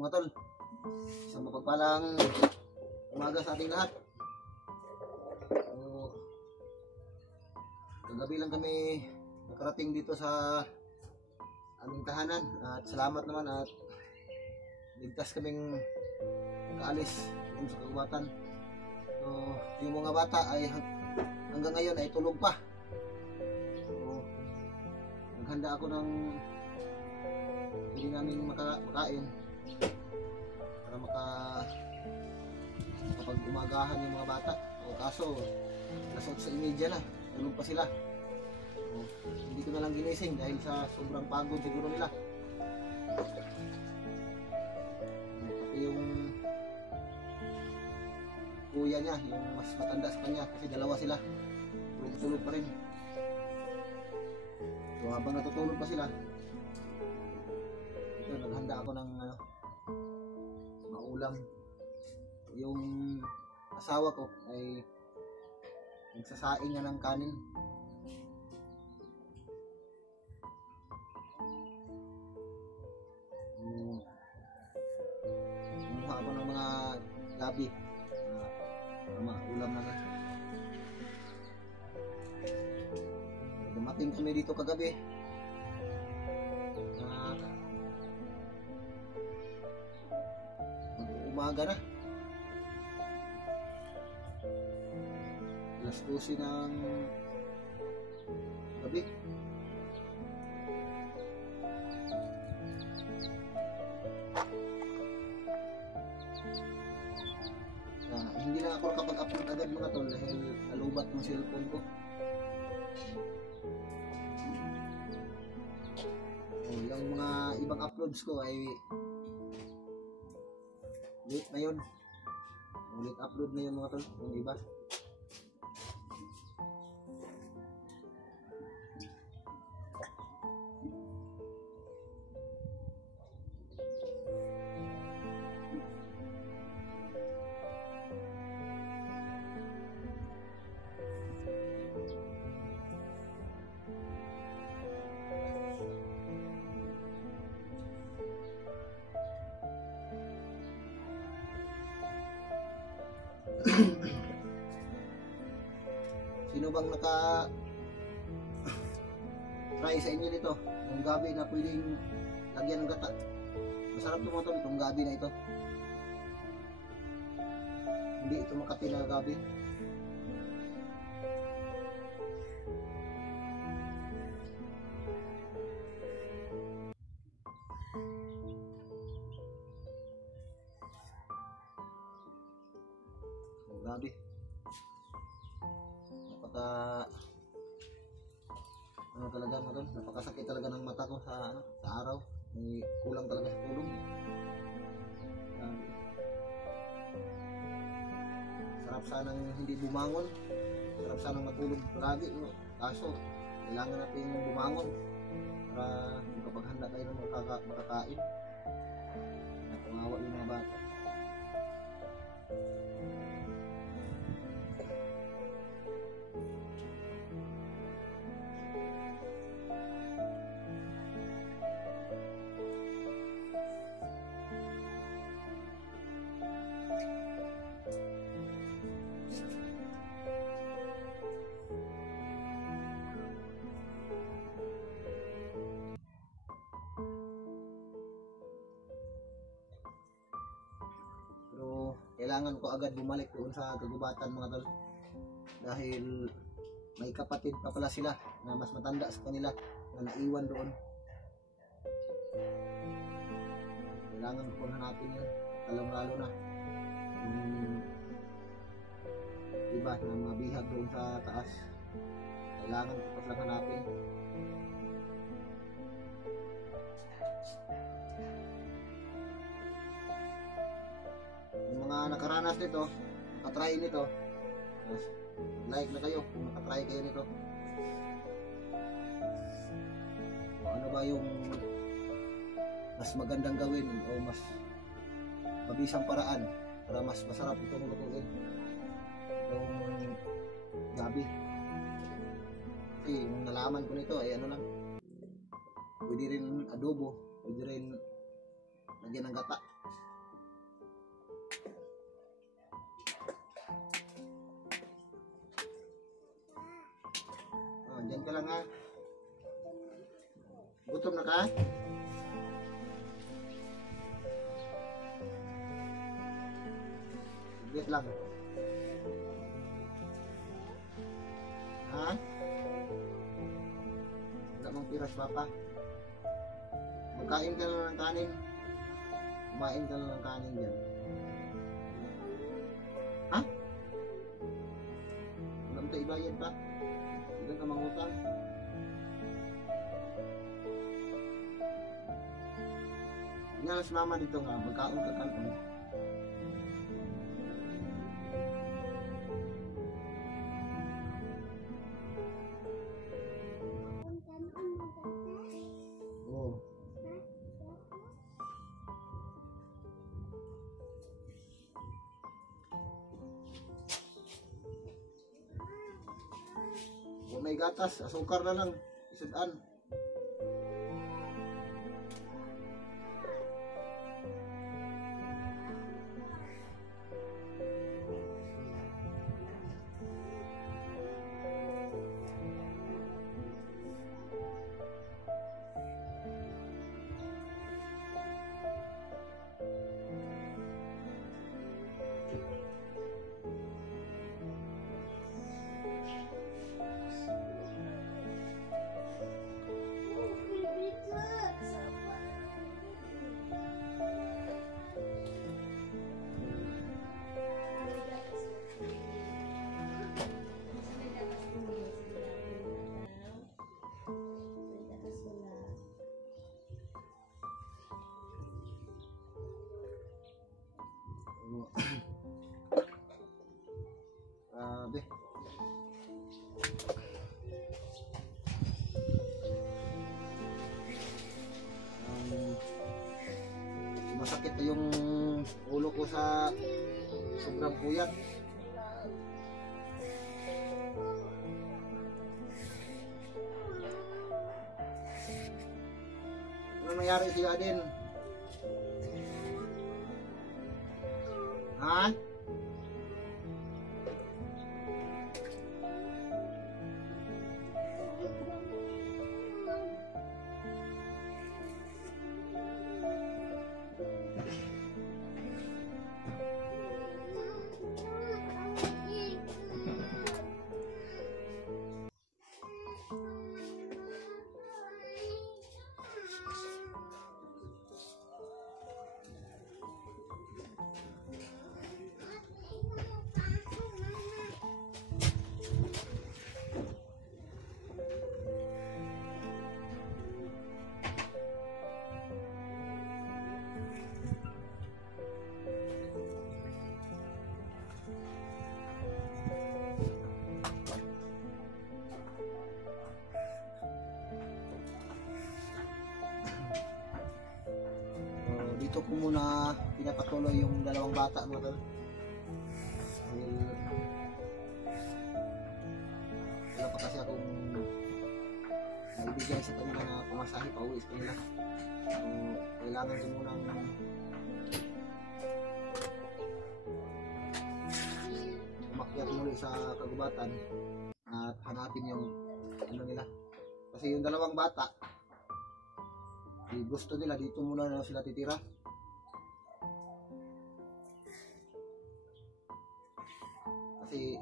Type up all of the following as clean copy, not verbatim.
mga tol, isang mapagpalang umaga sa ating lahat. So, kagabi lang kami nakarating dito sa aming tahanan at salamat naman at ligtas kaming nakaalis dun sa kagubatan. So, yung mga bata ay hanggang ngayon ay tulog pa. So, naghanda ako ng hindi namin makain para makapag-umagahan yung mga bata. O kaso, alas 8:30 na, tulog pa sila. O, hindi ko na lang ginising dahil sa sobrang pagod siguro nila. Pati yung kuya niya, yung mas matanda sa kanya, kasi dalawa sila, tulog pa rin. So habang natutulog pa sila, ito, naghanda ako ng maulam. Yung asawa ko ay nagsasaing na ng kanin. Kumuha ako ng mga gabi para maulam namin. Dumating kami dito kagabi. Umaga na. Alas 12 ng gabi. Hindi na ako nakapag-upload agad mga tol dahil nalubat ng cellphone ko. Yung mga ibang uploads ko ay late na yun. Ulit upload na yun mga tol, yung iba. Sino bang try sa inyo nito? Yung gabi na pwedeng lagyan ng gata. Masarap ito mga tol, itong gabi na ito. Hindi ito Makati na gabi. Gabi. Talaga mga tol, napakasakit talaga ng mata ko sa araw. May kulang talaga sa tulog. Sarap sanang hindi bumangon, sarap sanang matulog lagi, no? Kaso kailangan natin bumangon para makapaghanda tayo ng makakain. Napangawa yung mga bata. Kailangan ko agad bumalik doon sa kagubatan mga tol dahil may kapatid pa pala sila na mas matanda sa kanila na naiwan doon. Kailangan ko hanapin yun, lalo na iba na mga bihag doon sa taas. Kailangan ko pa silang hanapin. Mga nakaranas nito, nakatry nito, like na kayo kung nakatry kayo nito. Ano ba yung mas magandang gawin o mas mabisang paraan para mas masarap itong lutuin itong gabi? Kasi yung nalaman ko nito ay ano lang, pwede rin adobo, pwede rin lagyan ng gata. Kain ka lang ha. Gutom na ka? Wait lang. Ha? Wala mong piras, Papa. Magkain ka lang ng kanin. Kumain ka lang ng kanin dyan. Ha? Wala mo tayo ibayad pa. Hindi ka mangutang. Yan si Mama dito nga. Magkaon ka kanon. Oh. Kung may gatas, asukar na lang. Isudan. Grabe. Masakit yung ulo ko sa sobrang puyat. Ano nangyari sa'yo, Adin? Ha? Dito ko muna pinapatuloy yung dalawang bata mga tol. Dahil wala pa kasi akong naibigay sa kanila na pamasahe pa uwi sa kanila. So kailangan ko munang umakyat muli sa kagubatan at hanapin yung ano nila. Kasi yung dalawang bata gusto nila dito muna na sila titira. Kasi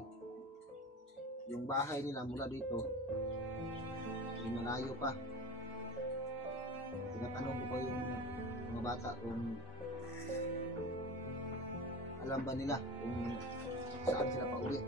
yung bahay nila mula dito ay malayo pa. Tinatanong ko pa yung mga bata kung alam ba nila kung saan sila pauwi.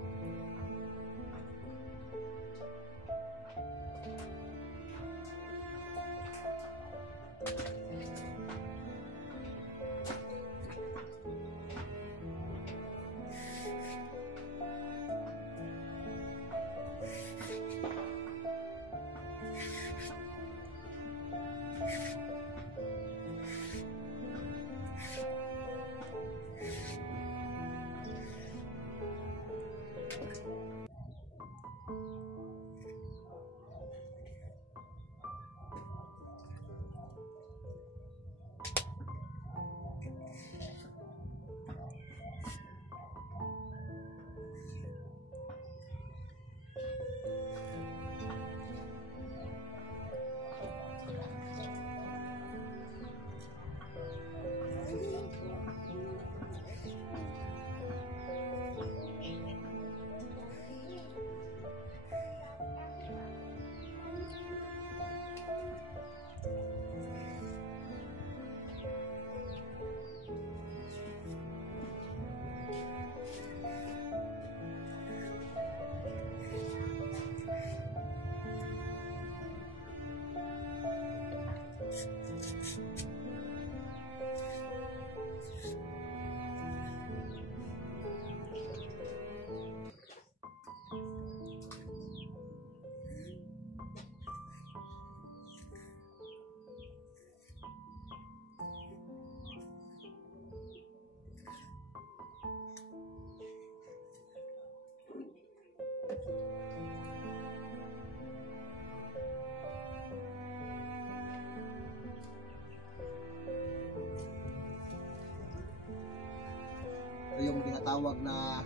tinatawag na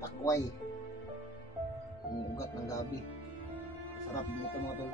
takway, yung ugat ng gabi. Sarap nito mga tol.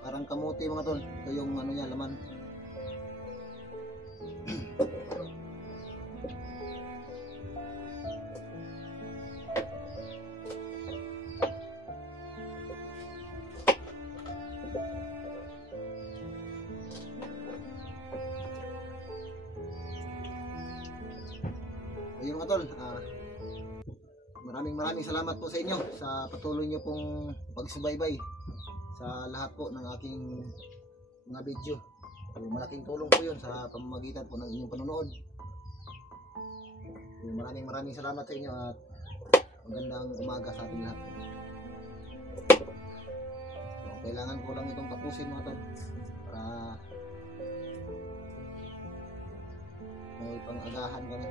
Parang kamuti mga tol. Ito yung ano niya, laman. Ayun mga tol, maraming salamat po sa inyo sa patuloy niyo pong pagsubaybay sa lahat po ng aking mga video. Malaking tulong po yun sa pamamagitan po ng inyong panonood. Maraming salamat sa inyo at magandang umaga sa ating lahat. Kailangan ko lang itong tapusin mga tol para may pang-agahan kami.